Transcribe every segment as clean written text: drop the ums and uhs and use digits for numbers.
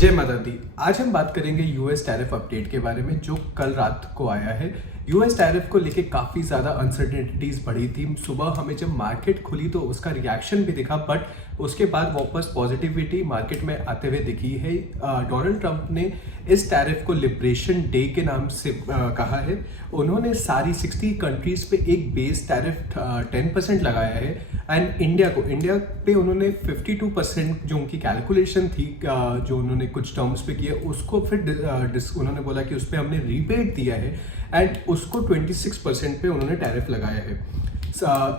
जय माता दी। आज हम बात करेंगे यूएस टैरिफ अपडेट के बारे में जो कल रात को आया है। यूएस टैरिफ को लेके काफ़ी ज़्यादा अनसर्टेनिटीज़ बढ़ी थी। सुबह हमें जब मार्केट खुली तो उसका रिएक्शन भी दिखा, बट उसके बाद वापस पॉजिटिविटी मार्केट में आते हुए दिखी है। डोनाल्ड ट्रंप ने इस टैरिफ को लिबरेशन डे के नाम से कहा है। उन्होंने सारी 60 कंट्रीज पे एक बेस टैरिफ 10% लगाया है एंड इंडिया पे उन्होंने 52% जो उनकी कैलकुलेशन थी, जो उन्होंने कुछ टर्म्स पे किया, उसको फिर उन्होंने बोला कि उस पर हमने रिबेट दिया है एंड उसको 26% पे उन्होंने टैरिफ लगाया है।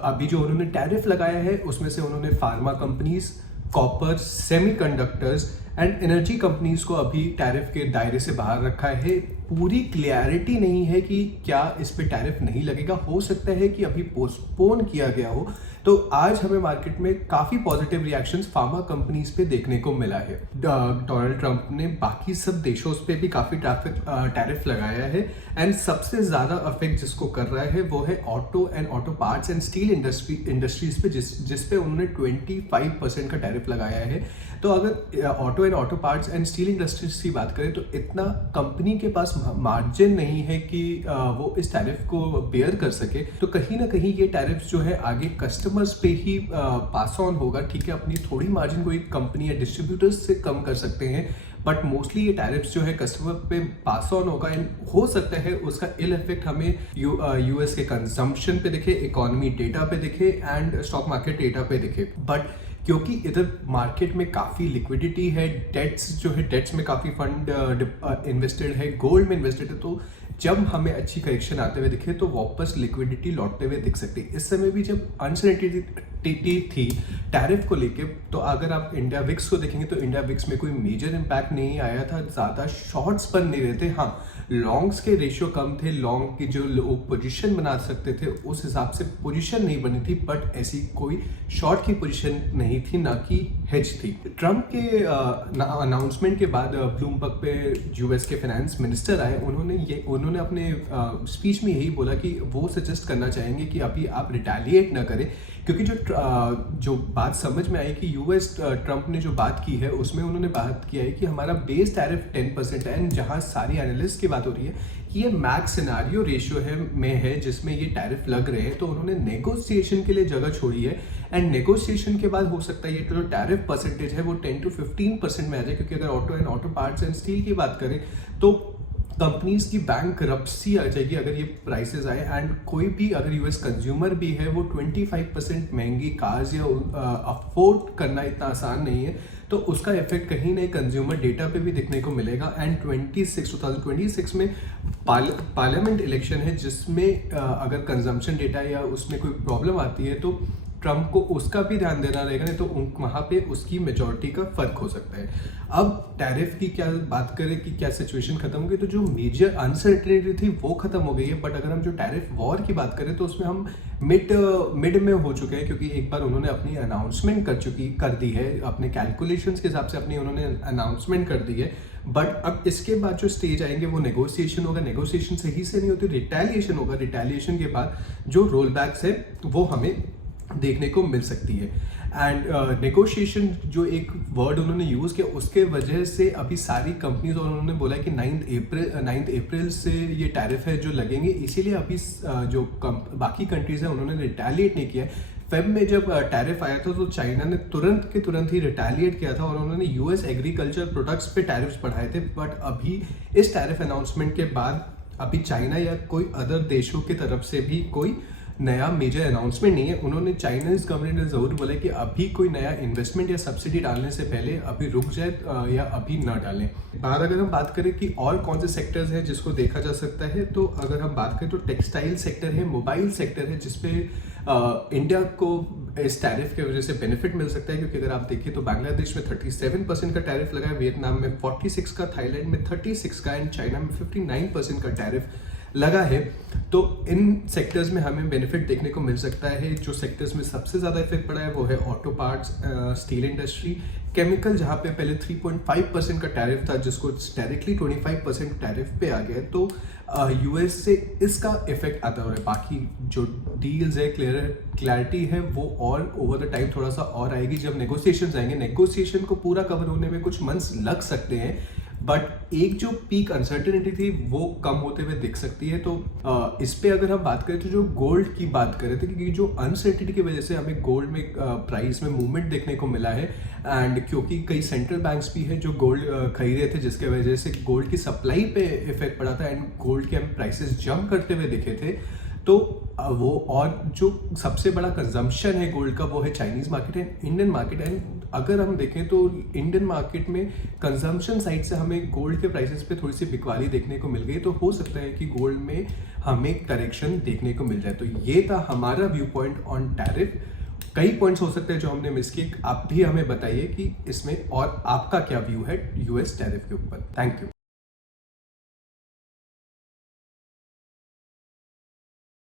अभी जो उन्होंने टैरिफ लगाया है उसमें से उन्होंने pharma companies, copper, semiconductors and energy companies को अभी टैरिफ के दायरे से बाहर रखा है। पूरी क्लियरिटी नहीं है कि क्या इस पे टैरिफ नहीं लगेगा, हो सकता है कि अभी पोस्टपोन किया गया हो। तो आज हमें मार्केट में काफ़ी पॉजिटिव रिएक्शंस फार्मा कंपनीज पे देखने को मिला है। डोनाल्ड ट्रंप ने बाकी सब देशों पे भी काफ़ी टैरिफ लगाया है एंड सबसे ज़्यादा अफेक्ट जिसको कर रहा है वो है auto and auto parts and steel industries पे, जिस पे उन्होंने 25% का टैरिफ लगाया है। तो अगर auto and auto parts and steel industries की बात करें तो इतना कंपनी के पास मार्जिन नहीं है कि वो इस टैरिफ को बेयर कर सके। तो कहीं ना कहीं ये टैरिफ जो है आगे कस्टमर्स पे ही पास ऑन होगा। ठीक है, अपनी थोड़ी मार्जिन कोई कंपनी या डिस्ट्रीब्यूटर्स से कम कर सकते हैं, बट मोस्टली ये टैरिफ्स जो है कस्टमर पे पास ऑन होगा एंड हो सकता है उसका इल इफेक्ट हमें यूएस के कंजम्पशन पे दिखे, इकोनॉमी डेटा पे दिखे एंड स्टॉक मार्केट डेटा पे दिखे। बट क्योंकि इधर मार्केट में काफ़ी लिक्विडिटी है, डेट्स में काफ़ी फंड इन्वेस्टेड है, गोल्ड में इन्वेस्टेड है, तो जब हमें अच्छी करेक्शन आते हुए दिखे तो वापस लिक्विडिटी लौटते हुए दिख सकती है। इस समय भी जब अनसर्टेनिटी थी टैरिफ को लेके, तो अगर आप इंडिया विक्स को देखेंगे तो इंडिया विक्स में कोई मेजर इम्पैक्ट नहीं आया था, ज़्यादा शॉर्ट्स बन नहीं रहे थे। हाँ, लॉन्ग्स के रेशियो कम थे, लॉन्ग की जो लोग पोजीशन बना सकते थे उस हिसाब से पोजीशन नहीं बनी थी, बट ऐसी कोई शॉर्ट की पोजीशन नहीं थी, ना कि हेज थी। ट्रंप के अनाउंसमेंट के बाद ब्लूमबर्ग पे यूएस के फाइनेंस मिनिस्टर आए, उन्होंने अपने स्पीच में यही बोला कि वो सजेस्ट करना चाहेंगे कि अभी आप रिटेलिएट ना करें, क्योंकि जो बात समझ में आई कि यूएस ट्रंप ने जो बात की है उसमें उन्होंने बात किया है कि हमारा बेस टैरिफ 10% है एंड जहां सारी एनालिस्ट की बात हो रही है कि ये मैक्स सिनारियो रेशियो में है जिसमें ये टैरिफ लग रहे हैं, तो उन्होंने नेगोशिएशन के लिए जगह छोड़ी है एंड नेगोशिएशन के बाद हो सकता है ये जो टैरिफ परसेंटेज है वो 10 to 15% में आ जाए। क्योंकि अगर auto and auto parts and steel की बात करें तो कंपनीज की बैंकरप्सी आ जाएगी अगर ये प्राइसेस आए एंड कोई भी अगर यूएस कंज्यूमर भी है वो 25% महंगी कार्स या अफोर्ड करना इतना आसान नहीं है, तो उसका इफेक्ट कहीं ना कंज्यूमर डेटा पे भी देखने को मिलेगा। एंड 2026 में पार्लियामेंट इलेक्शन है जिसमें अगर कंजम्पशन डेटा या उसमें कोई प्रॉब्लम आती है तो ट्रंप को उसका भी ध्यान देना रहेगा, नहीं तो वहाँ पे उसकी मेजॉरिटी का फर्क हो सकता है। अब टैरिफ की क्या बात करें कि क्या सिचुएशन खत्म हो गई, तो जो मेजर अनसर्टेनिटी थी वो खत्म हो गई है। बट अगर हम जो टैरिफ वॉर की बात करें तो उसमें हम मिड में हो चुके हैं, क्योंकि एक बार उन्होंने अपनी अनाउंसमेंट कर दी है, अपने कैलकुलेशंस के हिसाब से अपनी उन्होंने अनाउंसमेंट कर दी है। बट अब इसके बाद जो स्टेज आएंगे वो नेगोशिएशन होगा, नेगोशिएशन सही से नहीं होती रिटेलिएशन होगा, रिटेलिएशन के बाद जो रोल बैक्स है वो हमें देखने को मिल सकती है। एंड नेगोशिएशन जो एक वर्ड उन्होंने यूज़ किया उसके वजह से अभी सारी कंपनीज, और उन्होंने बोला कि 9 अप्रैल से ये टैरिफ है जो लगेंगे, इसीलिए अभी जो बाकी कंट्रीज हैं उन्होंने रिटेलिएट नहीं किया। फेब में जब टैरिफ आया था तो चाइना ने तुरंत ही रिटेलिएट किया था और उन्होंने यूएस एग्रीकल्चर प्रोडक्ट्स पे टैरिफ्स बढ़ाए थे। बट अभी इस टैरिफ अनाउंसमेंट के बाद अभी चाइना या कोई अदर देशों की तरफ से भी कोई नया मेजर अनाउंसमेंट नहीं है। उन्होंने चाइनीज गवर्नमेंट ने जरूर बोला कि अभी कोई नया इन्वेस्टमेंट या सब्सिडी डालने से पहले अभी रुक जाए या अभी ना डालें। अगर हम बात करें कि और कौन से सेक्टर्स हैं जिसको देखा जा सकता है, तो अगर हम बात करें तो टेक्सटाइल सेक्टर है, मोबाइल सेक्टर है, जिसपे इंडिया को इस टैरिफ की वजह से बेनिफिट मिल सकता है। क्योंकि अगर आप देखिए तो बांग्लादेश में 37% का टैरिफ लगा है, वियतनाम में 46 का, थाईलैंड में 36 का एंड चाइना में 59% का टैरिफ लगा है, तो इन सेक्टर्स में हमें बेनिफिट देखने को मिल सकता है। जो सेक्टर्स में सबसे ज़्यादा इफेक्ट पड़ा है वो है auto parts, steel industry, chemical, जहाँ पे पहले 3.5% का टैरिफ था जिसको डायरेक्टली 25% टैरिफ पे आ गया। तो यूएस से इसका इफेक्ट आता है। बाकी जो डील्स है, क्लैरिटी है, वो और ओवर द टाइम थोड़ा सा और आएगी जब नेगोशिएशंस आएंगे। नेगोशिएशन को पूरा कवर होने में कुछ मंथ्स लग सकते हैं, बट एक जो पीक अनसर्टेनिटी थी वो कम होते हुए दिख सकती है। तो इस पे अगर हम बात करें तो जो गोल्ड की बात करें थे, क्योंकि जो अनसर्टेनिटी की वजह से हमें गोल्ड में प्राइस में मूवमेंट देखने को मिला है, एंड क्योंकि कई सेंट्रल बैंक्स भी हैं जो गोल्ड खरीद रहे थे, जिसके वजह से गोल्ड की सप्लाई पे इफेक्ट पड़ा था एंड गोल्ड के हम प्राइसेस जंप करते हुए दिखे थे। तो वो, और जो सबसे बड़ा कंजम्पशन है गोल्ड का वो है Chinese market and Indian market. And अगर हम देखें तो इंडियन मार्केट में कंजम्पशन साइड से हमें गोल्ड के प्राइसेस पे थोड़ी सी बिकवाली देखने को मिल गई। तो हो सकता है कि गोल्ड में हमें करेक्शन देखने को मिल जाए। तो ये था हमारा व्यू पॉइंट ऑन टैरिफ। कई पॉइंट्स हो सकते हैं जो हमने मिस किए, आप भी हमें बताइए कि इसमें और आपका क्या व्यू है यूएस टैरिफ के ऊपर। Thank you.